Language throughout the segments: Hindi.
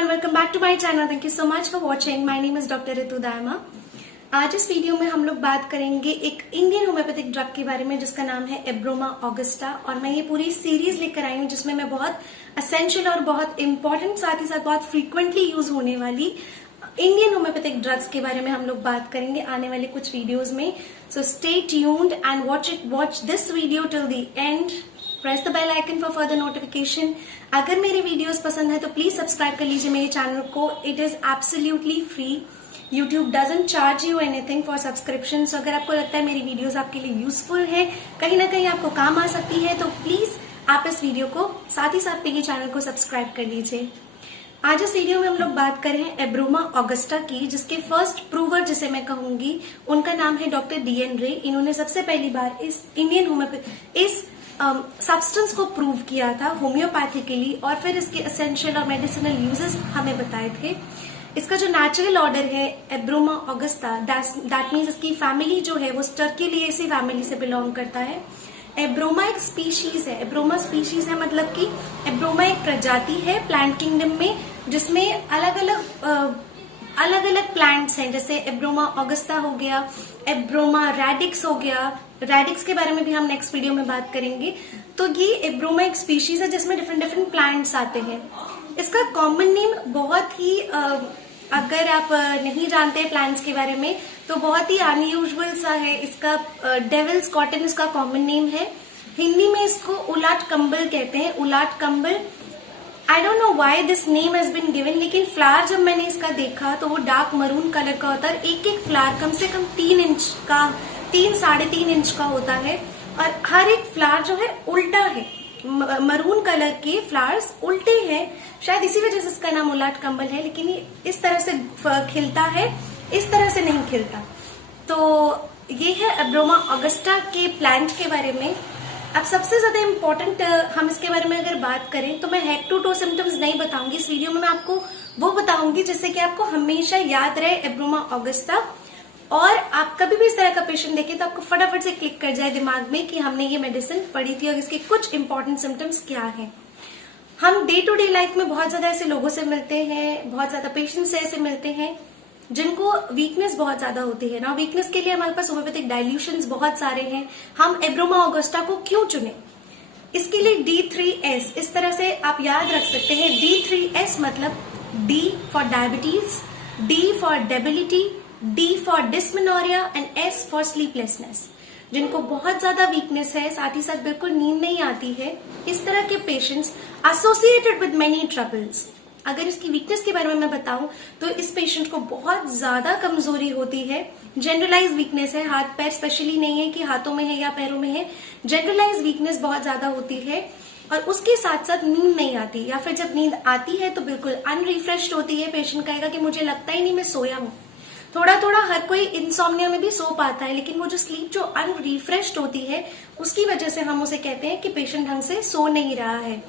everyone, welcome back to my channel. Thank you so much for watching. My name is Dr. Ritu Daima. आज इस वीडियो में हम लोग बात करेंगे एक इंडियन होम्योपैथिक ड्रग के बारे में जिसका नाम है एब्रोमा ऑगस्टा। और मैं ये पूरी सीरीज लेकर आई हूँ जिसमें मैं बहुत असेंशियल और बहुत इंपॉर्टेंट साथ ही साथ बहुत फ्रीक्वेंटली यूज होने वाली इंडियन होम्योपैथिक ड्रग्स के बारे में हम लोग बात करेंगे आने वाले कुछ वीडियोज में। So stay tuned and watch this video till the end. Press the bell icon for further notification. अगर मेरे वीडियोस पसंद है तो प्लीज सब्सक्राइब कर लीजिए मेरे चैनल को। It is absolutely free. YouTube doesn't charge you anything for subscription. So अगर आपको लगता है मेरी वीडियोस आपके लिए यूजफुल है, कहीं ना कहीं आपको काम आ सकती है, तो प्लीज आप इस वीडियो को साथ ही साथ मेरे चैनल को सब्सक्राइब कर लीजिए। आज इस वीडियो में हम लोग बात कर रहे हैं एब्रोमा ऑगस्टा की, जिसके फर्स्ट प्रूवर जिसे मैं कहूंगी उनका नाम है डॉक्टर DN रे। इन्होंने सबसे पहली बार इस इंडियन होम्योपैथी सब्सटेंस को प्रूव किया था होम्योपैथिकली, और फिर इसके एसेंशियल और मेडिसिनल यूजेस हमें बताए थे। इसका जो नेचुरल ऑर्डर है एब्रोमा ऑगस्टा, दैट मीन्स इसकी फैमिली जो है वो स्टर्किलिएसी फैमिली से बिलोंग करता है। एब्रोमा एक स्पीशीज है। एब्रोमा स्पीशीज है मतलब कि एब्रोमा एक प्रजाति है प्लांट किंगडम में, जिसमें अलग अलग प्लांट्स हैं, जैसे एब्रोमा ऑगस्टा हो गया, एब्रोमा रेडिक्स हो गया। रेडिक्स के बारे में भी हम नेक्स्ट वीडियो में बात करेंगे। तो ये एब्रोमा एक स्पीशीज है जिसमें डिफरेंट प्लांट्स आते हैं। इसका कॉमन नेम बहुत ही अगर आप नहीं जानते प्लांट्स के बारे में तो बहुत ही अनयूजुअल सा है। इसका डेविल्स कॉटन इसका कॉमन नेम है। हिंदी में इसको उलाट कंबल कहते हैं। उलाट कंबल, I don't know why this name has been given, लेकिन फ्लावर जब मैंने इसका देखा तो वो डार्क मरून कलर का होता है। एक एक फ्लावर कम से कम 3 इंच का, 3-3.5 इंच का होता है, और हर एक फ्लावर जो है उल्टा है। मरून कलर के फ्लावर्स उल्टे हैं, शायद इसी वजह से इसका नाम उलाट कंबल है। लेकिन ये इस तरह से खिलता है, इस तरह से नहीं खिलता। तो ये है एब्रोमा ऑगस्टा के प्लांट के बारे में। अब सबसे ज्यादा इम्पोर्टेंट हम इसके बारे में अगर बात करें तो मैं हेड टू टो सिम्टम्स नहीं बताऊंगी इस वीडियो में। मैं आपको वो बताऊंगी जिससे कि आपको हमेशा याद रहे एब्रोमा ऑगस्टा, और आप कभी भी इस तरह का पेशेंट देखें तो आपको फटाफट से क्लिक कर जाए दिमाग में कि हमने ये मेडिसिन पढ़ी थी और इसके कुछ इंपॉर्टेंट सिम्टम्स क्या हैं। हम डे टू डे लाइफ में बहुत ज्यादा ऐसे लोगों से मिलते हैं, बहुत ज्यादा पेशेंट्स से ऐसे मिलते हैं जिनको वीकनेस बहुत ज्यादा होती है ना। वीकनेस के लिए हमारे पास होम्योपैथिक डाइल्यूशंस बहुत सारे हैं। हम एब्रोमा ऑगस्टा को क्यों चुने? इसके लिए D3S इस तरह से आप याद रख सकते हैं। D3S मतलब D for diabetes, D for debility, D for dysmenorrhoea and S for sleeplessness. जिनको बहुत ज्यादा वीकनेस है, साथ ही साथ बिल्कुल नींद नहीं आती है, इस तरह के patients associated with many troubles. अगर इसकी वीकनेस के बारे में मैं बताऊं तो इस पेशेंट को बहुत ज्यादा कमजोरी होती है। जनरलाइज वीकनेस है, हाथ पैर स्पेशली नहीं है कि हाथों में है या पैरों में है, जनरलाइज वीकनेस बहुत ज्यादा होती है। और उसके साथ साथ नींद नहीं आती, या फिर जब नींद आती है तो बिल्कुल अनरिफ्रेश्ड होती है। पेशेंट कहेगा कि मुझे लगता ही नहीं मैं सोया हूं। थोड़ा थोड़ा हर कोई इंसोम्निया में भी सो पाता है, लेकिन वो जो स्लीप जो अनरिफ्रेश्ड होती है उसकी वजह से हम उसे कहते हैं कि पेशेंट ढंग से सो नहीं रहा है।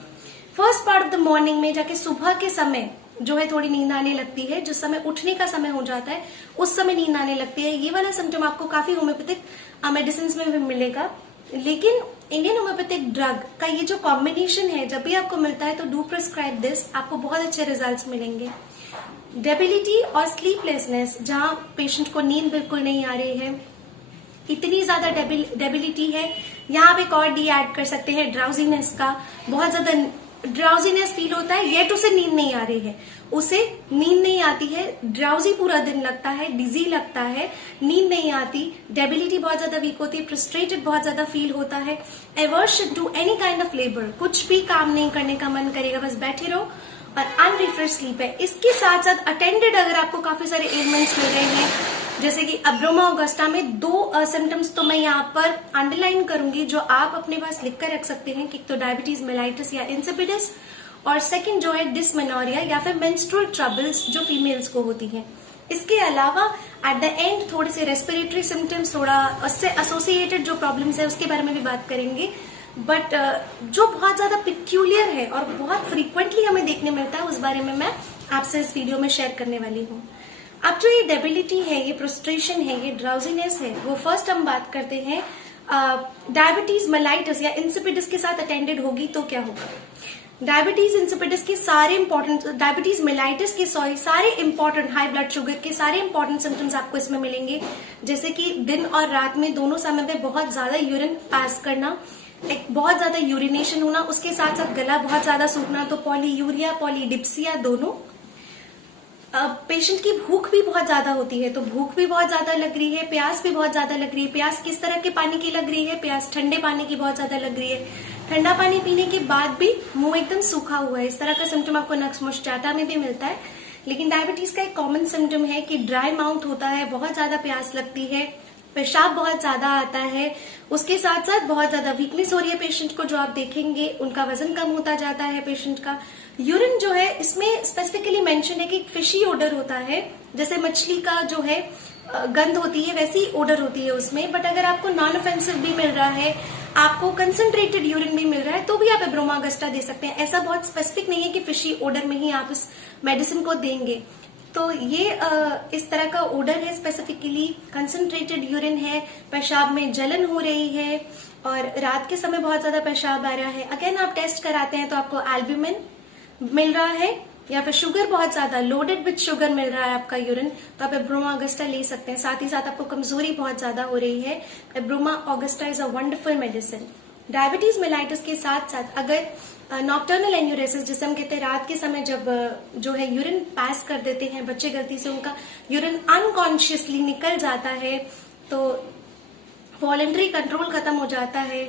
First part of the morning में जाके सुबह के समय जो है थोड़ी नींद आने लगती है, जिस समय उठने का समय हो जाता है उस समय नींद आने लगती है। ये वाला सिम्टम आपको काफी होम्योपैथिक मेडिसिन में भी मिलेगा। लेकिन इंडियन होम्योपैथिक ड्रग का ये जो कॉम्बिनेशन है, जब भी आपको मिलता है तो डू प्रिस्क्राइब दिस, आपको बहुत अच्छे रिजल्ट्स मिलेंगे। डेबिलिटी और स्लीपलेसनेस, जहां पेशेंट को नींद बिल्कुल नहीं आ रही है, इतनी ज्यादा डेबिलिटी है, यहाँ पे एक और डी ऐड कर सकते हैं ड्राउजीनेस का। बहुत ज्यादा ड्राउजीनेस फील होता है, येट उसे नींद नहीं आ रही है, उसे नींद नहीं आती है, ड्राउजी पूरा दिन लगता है, डिजी लगता है, नींद नहीं आती, डेबिलिटी बहुत ज्यादा वीक होती है, फ्रस्ट्रेटेड बहुत ज्यादा फील होता है, aversion to any kind of labour, कुछ भी काम नहीं करने का मन करेगा, बस बैठे रहो, और अनरिफ्रेश स्लीप है। इसके साथ साथ अटेंडेड अगर आपको काफी सारे एलिमेंट्स मिल रहे हैं, जैसे कि एब्रोमा ऑगस्टा में 2 सिम्टम्स तो मैं यहाँ पर अंडरलाइन करूंगी जो आप अपने पास लिख कर रख सकते हैं कि तो डायबिटीज मेलाइटिस या इंसिपिडिस, और सेकंड जो है डिस्मेनोरिया या फिर मेंस्ट्रुअल ट्रबल्स जो फीमेल्स को होती हैं। इसके अलावा एट द एंड थोड़े से रेस्पिरेटरी सिम्टम्स, थोड़ा उससे एसोसिएटेड जो प्रॉब्लम्स है उसके बारे में भी बात करेंगे। बट जो बहुत ज्यादा पिक्यूलियर है और बहुत फ्रीक्वेंटली हमें देखने मिलता है उस बारे में मैं आपसे इस वीडियो में शेयर करने वाली हूँ। अब जो ये डेबिलिटी है, ये प्रोस्ट्रेशन है, ये ड्राउजीनेस है, वो फर्स्ट हम बात करते हैं डायबिटीज मेलाइटिस या इंसिपिडिस के साथ अटेंडेड होगी तो क्या होगा। डायबिटीज इंसिपिडिस के सारे इंपॉर्टेंट, डायबिटीज मेलाइटिस के सारे इंपॉर्टेंट, हाई ब्लड शुगर के सारे इंपॉर्टेंट सिम्टम्स आपको इसमें मिलेंगे, जैसे कि दिन और रात में दोनों समय पे बहुत ज्यादा यूरिन पास करना, एक बहुत ज्यादा यूरिनेशन होना, उसके साथ साथ गला बहुत ज्यादा सूखना, तो पॉलीयूरिया पॉलीडिप्सिया दोनों। पेशेंट की भूख भी बहुत ज्यादा होती है, तो भूख भी बहुत ज्यादा लग रही है, प्यास भी बहुत ज्यादा लग रही है। प्यास किस तरह के पानी की लग रही है? प्यास ठंडे पानी की बहुत ज्यादा लग रही है। ठंडा पानी पीने के बाद भी मुंह एकदम सूखा हुआ है। इस तरह का सिम्टम आपको नक्समोस्टाटा में भी मिलता है। लेकिन डायबिटीज का एक कॉमन सिम्टम है कि ड्राई माउथ होता है, बहुत ज्यादा प्यास लगती है, पेशाब बहुत ज्यादा आता है, उसके साथ साथ बहुत ज्यादा वीकनेस हो रही है पेशेंट को, जो आप देखेंगे उनका वजन कम होता जाता है पेशेंट का। यूरिन जो है इसमें स्पेसिफिकली मेंशन है कि फिशी ओडर होता है, जैसे मछली का जो है गंध होती है वैसी ओडर होती है उसमें। बट अगर आपको नॉन ऑफेंसिव भी मिल रहा है, आपको कंसंट्रेटेड यूरिन भी मिल रहा है, तो भी आप एब्रोमा ऑगस्टा दे सकते हैं। ऐसा बहुत स्पेसिफिक नहीं है कि फिशी ओडर में ही आप इस मेडिसिन को देंगे। तो ये इस तरह का ओडर है, स्पेसिफिकली कंसंट्रेटेड यूरिन है, पेशाब में जलन हो रही है और रात के समय बहुत ज्यादा पेशाब आ रहा है। अगेन आप टेस्ट कराते हैं तो आपको एल्ब्यूमिन मिल रहा है या फिर शुगर बहुत ज्यादा लोडेड विथ शुगर मिल रहा है आपका यूरिन, तो आप एब्रोमा ऑगस्टा ले सकते हैं। साथ ही साथ आपको कमजोरी बहुत ज्यादा हो रही है, Abroma augusta is a wonderful medicine. Diabetes mellitus के साथ साथ अगर नॉक्टर्नल एन्यूरेसिस, जिसे हम कहते हैं रात के समय जब जो है यूरिन पास कर देते हैं बच्चे, गलती से उनका यूरिन अनकॉन्शियसली निकल जाता है, तो वॉलेंटरी कंट्रोल खत्म हो जाता है,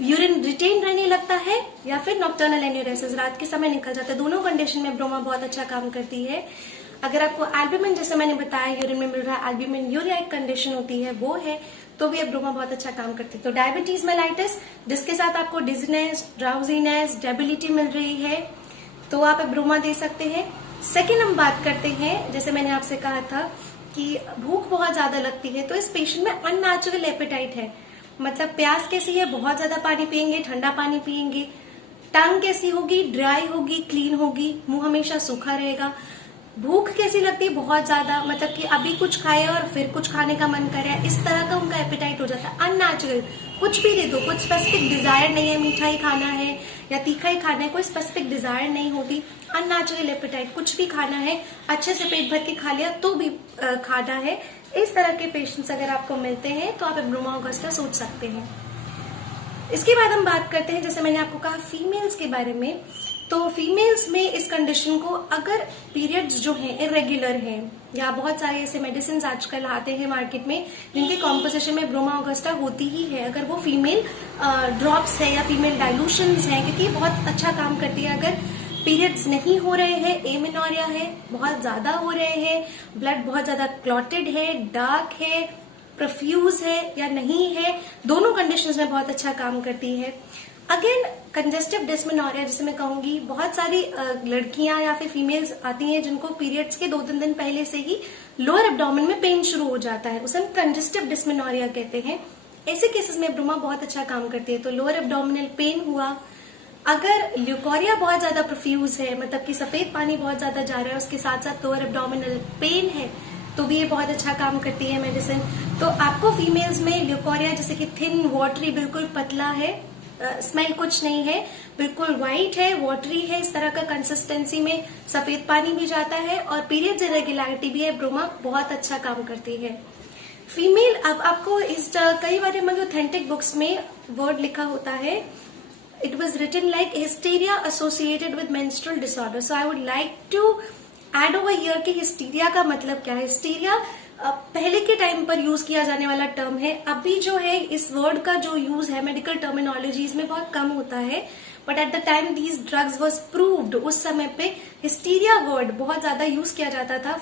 यूरिन रिटेन रहने लगता है, या फिर नॉक्टर्नल एन्यूरेसिस रात के समय निकल जाता है, दोनों कंडीशन में एब्रोमा बहुत अच्छा काम करती है। अगर आपको एल्ब्यूमिन, जैसे मैंने बताया यूरिन में मिल रहा है, एल्ब्यूमिन यूरियाइक कंडीशन होती है वो है, तो भी एब्रोमा बहुत अच्छा काम करती है। तो डायबिटीज मेलाइटिस जिसके साथ आपको डिजीनेस, ड्राउजीनेस, डेबिलिटी मिल रही है, तो आप एब्रोमा दे सकते हैं। सेकेंड हम बात करते हैं, जैसे मैंने आपसे कहा था कि भूख बहुत ज्यादा लगती है, तो इस पेशेंट में अननेचुरल एपेटाइट है। मतलब प्यास कैसी है? बहुत ज्यादा पानी पियेंगे, ठंडा पानी पियेंगे। टंग कैसी होगी? ड्राई होगी, क्लीन होगी, मुंह हमेशा सूखा रहेगा। भूख कैसी लगती है? बहुत ज्यादा, मतलब कि अभी कुछ खाए और फिर कुछ खाने का मन करे, इस तरह का उनका एपेटाइट हो जाता है। अननेचुरल, कुछ भी दे दो, कुछ स्पेसिफिक डिजायर नहीं है, मीठा ही खाना है या तीखा ही खाना है, कोई स्पेसिफिक डिजायर नहीं होती। अननेचुरल एपेटाइट, कुछ भी खाना है, अच्छे से पेट भर के खा लिया तो भी खाना है। इस तरह के पेशेंट्स अगर आपको मिलते हैं तो आप एब्रोमा ऑगस्टा सोच सकते हैं। इसके बाद हम बात करते हैं, जैसे मैंने आपको कहा, फीमेल्स के बारे में। तो फीमेल्स में इस कंडीशन को, अगर पीरियड्स जो हैं इरेगुलर हैं, या बहुत सारे ऐसे मेडिसिन आजकल आते हैं मार्केट में जिनके कॉम्पोजिशन में एब्रोमा ऑगस्टा होती ही है, अगर वो फीमेल ड्रॉप्स है या फीमेल डाइल्यूशंस हैं, क्योंकि बहुत अच्छा काम करती है। अगर पीरियड्स नहीं हो रहे हैं, एमेनोरिया है, बहुत ज्यादा हो रहे हैं, ब्लड बहुत ज्यादा क्लॉटेड है, डार्क है, प्रोफ्यूज है या नहीं है, दोनों कंडीशंस में बहुत अच्छा काम करती है। अगेन कंजेस्टिव डिस्मेनोरिया, जिसे मैं कहूंगी, बहुत सारी लड़कियां या फिर फीमेल्स आती हैं जिनको पीरियड्स के 2-3 दिन पहले से ही लोअर एब्डोमेन में पेन शुरू हो जाता है, उसे हम कंजेस्टिव डिस्मेनोरिया कहते हैं। ऐसे केसेस में एब्रोमा बहुत अच्छा काम करती है। तो लोअर एब्डोमिनल पेन हुआ, अगर ल्यूकोरिया बहुत ज्यादा प्रोफ्यूज है, मतलब कि सफेद पानी बहुत ज्यादा जा रहा है, उसके साथ साथ लोअर एब्डोमिनल पेन है, तो भी ये बहुत अच्छा काम करती है मेडिसिन। तो आपको फीमेल्स में ल्यूकोरिया, जैसे कि थिन वाटरी, बिल्कुल पतला है, स्मेल कुछ नहीं है, बिल्कुल व्हाइट है, वाटरी है, इस तरह का कंसिस्टेंसी में, सफेद पानी भी जाता है और पीरियड्स इरेगुलरिटी भी है, एब्रोमा बहुत अच्छा काम करती है। फीमेल, अब आपको इस कई बार हमारी ऑथेंटिक बुक्स में वर्ड लिखा होता है, it was written like hysteria associated with menstrual disorder, so I would like to add over here कि hysteria का मतलब क्या है। hysteria पहले के टाइम पर यूज किया जाने वाला टर्म है, अभी जो है इस वर्ड का जो यूज है मेडिकल टर्मिनोलॉजीज में बहुत कम होता है, but at the time these drugs was proved, उस समय पे हिस्टीरिया वर्ड बहुत ज्यादा यूज किया जाता था,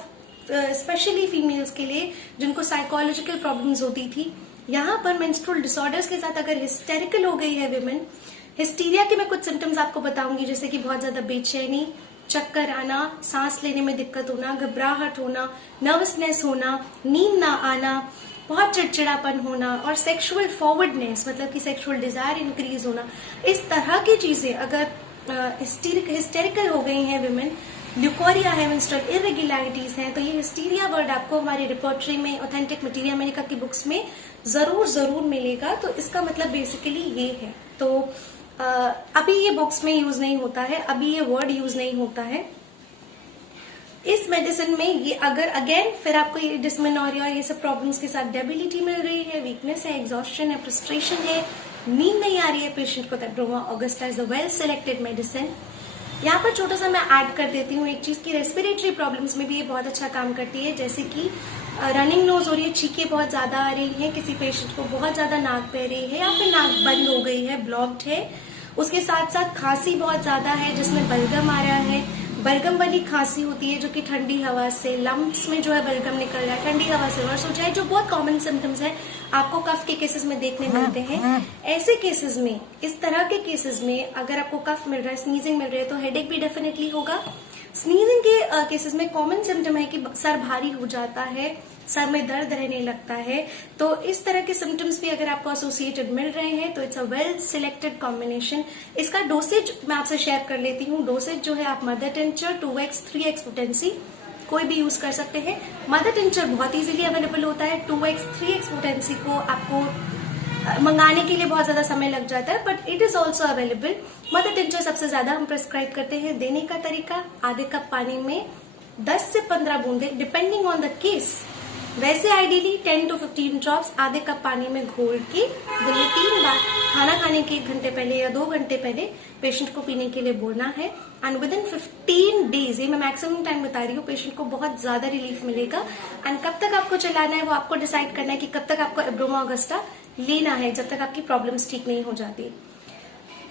स्पेशली फीमेल्स के लिए जिनको साइकोलॉजिकल प्रॉब्लम्स होती थी। यहाँ पर मेंस्ट्रुअल डिसऑर्डर्स के साथ अगर हिस्टेरिकल हो गई है विमेन, हिस्टीरिया के मैं कुछ सिम्टम्स आपको बताऊंगी, जैसे कि बहुत ज्यादा बेचैनी, चक्कर आना, सांस लेने में दिक्कत होना, घबराहट होना, नर्वसनेस होना, नींद ना आना, बहुत चिड़चिड़ापन होना और सेक्सुअल फॉरवर्डनेस, मतलब कि सेक्सुअल डिजायर इंक्रीज होना। इस तरह की चीजें अगर हिस्टेरिकल हो गई हैं विमेन, ल्यूकोरिया है, मेंस्ट्रुअल इरेगुलरिटीज हैं, तो ये हिस्टीरिया वर्ड आपको हमारी रिपोर्टरी में, ऑथेंटिक मटीरियल अमेरिका की बुक्स में जरूर मिलेगा। तो इसका मतलब बेसिकली ये है। तो अभी ये बॉक्स में यूज नहीं होता है, अभी ये वर्ड यूज नहीं होता है। इस मेडिसिन में ये अगर अगेन फिर आपको ये डिस्मेनोरिया और ये सब प्रॉब्लम्स के साथ डेबिलिटी मिल रही है, वीकनेस है, एग्जॉस्शन है, फ्रस्ट्रेशन है, नींद नहीं आ रही है पेशेंट को, Abroma augusta is a well selected medicine. यहाँ पर छोटा सा मैं ऐड कर देती हूँ एक चीज की, रेस्पिरेटरी प्रॉब्लम्स में भी ये बहुत अच्छा काम करती है, जैसे कि रनिंग नोज हो रही है, छींकें बहुत ज्यादा आ रही है, किसी पेशेंट को बहुत ज्यादा नाक बह रही है या फिर नाक बंद हो गई है, ब्लॉक्ड है, उसके साथ साथ खांसी बहुत ज्यादा है जिसमें बलगम आ रहा है, बलगम वाली खांसी होती है जो कि ठंडी हवा से, लम्प्स में जो है बलगम निकल रहा है, ठंडी हवा से वर्स हो जाए, जो बहुत कॉमन सिम्टम्स है, आपको कफ के केसेस में देखने मिलते हैं। ऐसे केसेस में, इस तरह के केसेस में अगर आपको कफ मिल रहा है, स्नीजिंग मिल रही है, तो हेडेक भी डेफिनेटली होगा। स्नीजिंग के केसेस में कॉमन सिम्टम है कि सर भारी हो जाता है, सर में दर्द रहने लगता है, तो इस तरह के सिम्टम्स भी अगर आपको एसोसिएटेड मिल रहे हैं तो it's a well selected combination. इसका डोसेज मैं आपसे शेयर कर लेती हूँ। डोसेज जो है आप mother tincture 2x 3x potency कोई भी यूज कर सकते हैं। मदर टिंचर बहुत इजीली अवेलेबल होता है, 2x 3x पोटेंसी को आपको मंगाने के लिए बहुत ज्यादा समय लग जाता है, but it is also available. Mother tincture सबसे ज्यादा हम प्रेस्क्राइब करते हैं। देने का तरीका, आधे कप पानी में 10 से 15 बूंदे डिपेंडिंग ऑन द केस, वैसे आइडियली 10 to 15 ड्रॉप्स आधे कप पानी में घोल के दिन में 3 बार, खाना खाने के 1 घंटे पहले या 2 घंटे पहले पेशेंट को पीने के लिए बोलना है। एंड विद इन 15 डेज, ये मैं मैक्सिमम टाइम बता रही हूँ, पेशेंट को बहुत ज्यादा रिलीफ मिलेगा। एंड कब तक आपको चलाना है वो आपको डिसाइड करना है कि कब तक आपको एब्रोमा ऑगस्टा लेना है, जब तक आपकी प्रॉब्लम्स ठीक नहीं हो जाती।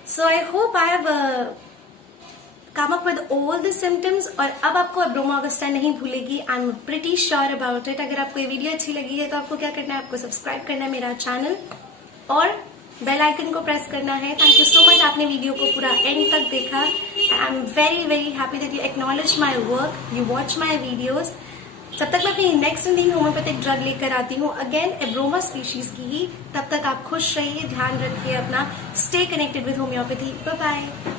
So I hope I have come up with all the symptoms, और अब आपको एब्रोमा ऑगस्टा नहीं भूलेगी। I am pretty sure about it. अगर आपको ये वीडियो अच्छी लगी है तो आपको क्या करना है, आपको सब्सक्राइब करना है मेरा चैनल और बेल आइकन को प्रेस करना है। थैंक यू सो मच, आपने वीडियो को पूरा एंड तक देखा। I am very very happy that you acknowledge my work, you watch my videos. जब तक मैं अपनी नेक्स्ट इंडियन होम्योपैथिक ड्रग लेकर आती हूँ, अगेन एब्रोमा स्पीशीज की ही, तब तक आप खुश रहिए, ध्यान रखिए अपना, stay connected with homeopathy. Bye bye.